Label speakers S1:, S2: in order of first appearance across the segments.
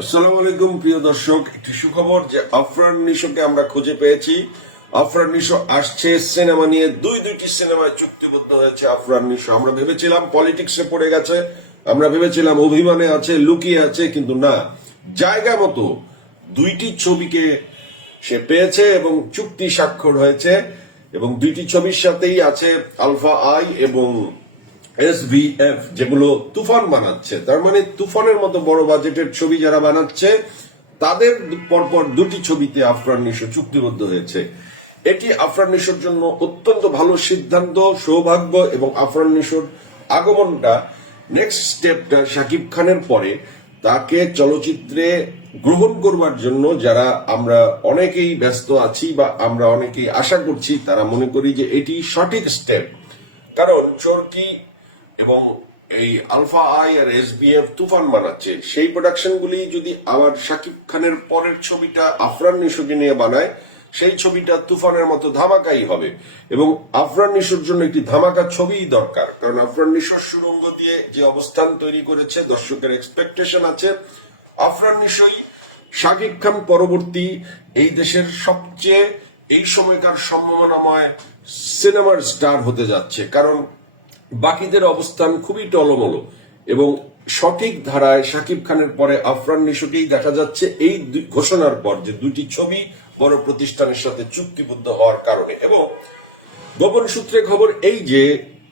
S1: আসসালামু আলাইকুম, প্রিয় দর্শক। একটি সুখবর যে আফরান নিশোকে আমরা খুঁজে পেয়েছি। আফরান নিশো আসছে সিনেমা নিয়ে। দুই দুইটি সিনেমায় চুক্তিবদ্ধ হয়েছে আফরান নিশো। আমরা ভেবেছিলাম পলিটিক্সে পড়ে গেছে। আমরা ভেবেছিলাম অভিমানে আছে, লুকিয়ে আছে, কিন্তু না। জায়গা মতো দুইটি ছবিকে সে পেয়েছে এবং চুক্তি স্বাক্ষর হয়েছে। এবং দুইটি ছবির সাথেই আছে আলফা আই এবং এসভিএফ যেগুলো তুফান বানাচ্ছে, তার মানে তুফানের মতো বড় বাজেটের ছবি যারা বানাচ্ছে, তাদের পরপর দুটি ছবিতে আফরান নিশো চুক্তিবদ্ধ হয়েছে। এটি আফরান নিশোর জন্য অত্যন্ত ভালো সিদ্ধান্ত, সৌভাগ্য এবং আফরান নিশোর আগমনটা নেক্সট স্টেপটা শাকিব খানের পরে তাকে চলচ্চিত্রে গ্রহণ করবার জন্য যারা আমরা অনেকেই ব্যস্ত আছি বা আমরা অনেকেই আশা করছি, তারা মনে করি যে এটি সঠিক স্টেপ কারণ চরকি এবং এই Alpha I R S Toofan বানাচ্ছে। সেই প্রোডাকশন গুলি যদি আবার শাকিব খানের পরের ছবিটা আফরান নিশোকে নিয়ে বানায়, সেই ছবিটা তুফানের মতো ধামাকাই হবে। এবং আফরান নিশুর জন্য একটি ধামাকা ছবিই দরকার। কারণ আফরান নিশোর সুরঙ্গ দিয়ে যে অবস্থান তৈরি করেছে, দর্শকের এক্সপেকটেশন আছে। আফরান নিশোই শাকিব খান পরবর্তী এই দেশের সবচেয়ে এই সময়কার সম্ভাবনাময় সিনেমার স্টার হতে যাচ্ছে। কারণ বাকিদের অবস্থান খুবই টলমলো। এবং সঠিক ধারায় শাকিব খানের পরে আফরান নিশোকেই দেখা যাচ্ছে এই ঘোষণার পর যে দুটি ছবি বড় প্রতিষ্ঠানের সাথে চুক্তিবদ্ধ হওয়ার কারণে। এবং গোপন সূত্রে খবর এই যে,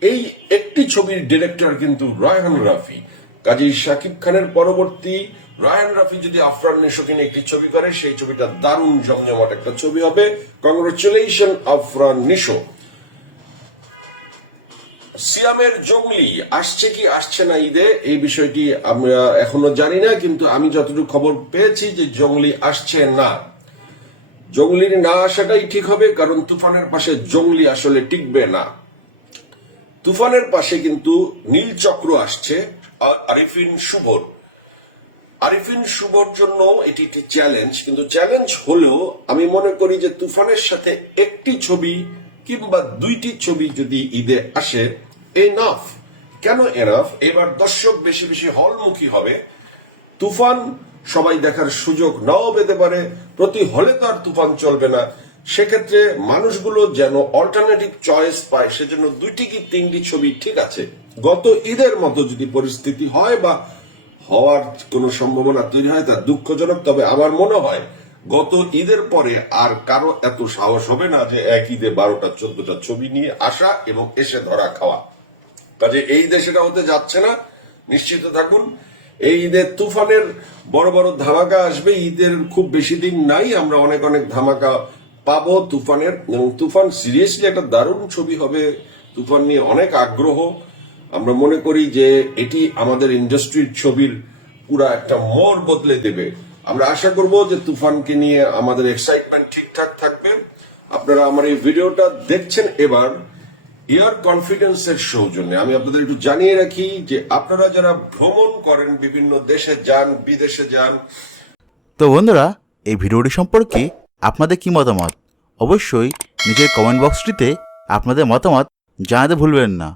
S1: এই একটি ছবির ডিরেক্টর কিন্তু রায়হান রাফি। কাজী শাকিব খানের পরবর্তী রায়ান রাফি যদি আফরান নিশোকে নিয়ে একটি ছবি করে, সেই ছবিটা দারুণ জমজমাট একটা ছবি হবে। কংগ্রেচুলেশন আফরান নিশো। সিয়ামের জঙ্গলি, আসছে কি, আসছে না ঈদে? এই বিষয়টি আমরা এখনও জানি না, কিন্তু আমি যতটুকু খবর পেয়েছি যে জঙ্গলি আসছে না। জঙ্গলির না আসাটাই ঠিক হবে, কারণ তুফানের পাশে জঙ্গলি আসলে টিকবে না। তুফানের পাশে কিন্তু নীল চক্র আসছে আরিফিন শুভর। আরিফিন শুভর জন্য এটি একটি চ্যালেঞ্জ কিন্তু চ্যালেঞ্জ হলেও আমি মনে করি যে তুফানের সাথে একটি ছবি কিংবা দুইটি ছবি যদি ঈদে আসে এনাফ কেন এনাফ এবার দর্শক বেশি বেশি হলমুখী হবে। তুফান সবাই দেখার সুযোগ নাও পেতে পারে। প্রতি হলে তো আর তুফান চলবে না। সেক্ষেত্রে মানুষগুলো যেন অল্টারনেটিভ চয়েস পায়, সেজন্য দুইটি কি তিনটি ছবি ঠিক আছে। গত ঈদের মতো যদি পরিস্থিতি হয় বা হওয়ার কোনো সম্ভাবনা তৈরি হয়, তা দুঃখজনক। তবে আমার মনে হয় গত ঈদের পরে আর কারও এত সাহস হবে না যে এক ঈদে বারোটা, চোদ্দটা ছবি নিয়ে আসা এবং এসে ধরা খাওয়া। কাজে এই দেশেটা হতে যাচ্ছে না। নিশ্চিত থাকুন, এই ঈদের তুফানের বড় বড় ধামাকা আসবে। ঈদের খুব বেশি দিন নাই, আমরা অনেক অনেক ধামাকা পাবো তুফানের। এবং তুফান সিরিয়াসলি একটা দারুণ ছবি হবে। তুফান নিয়ে অনেক আগ্রহ। আমরা মনে করি যে এটি আমাদের ইন্ডাস্ট্রির ছবির পুরা একটা মোড় বদলে দেবে। আমরা আশা করব যে তুফানকে নিয়ে আমাদের এক্সাইটমেন্ট ঠিকঠাক থাকবে। আপনারা আমার এই ভিডিওটা দেখছেন এবার। এয়ার কনফিডেন্সের সৌজন্যে আমি আপনাদের একটু জানিয়ে রাখি যে আপনারা যারা ভ্রমণ করেন, বিভিন্ন দেশে যান, বিদেশে যান,
S2: তো বন্ধুরা, এই ভিডিওটি সম্পর্কে আপনাদের কি মতামত? অবশ্যই নিজের কমেন্ট বক্সটিতে আপনাদের মতামত জানাতে ভুলবেন না।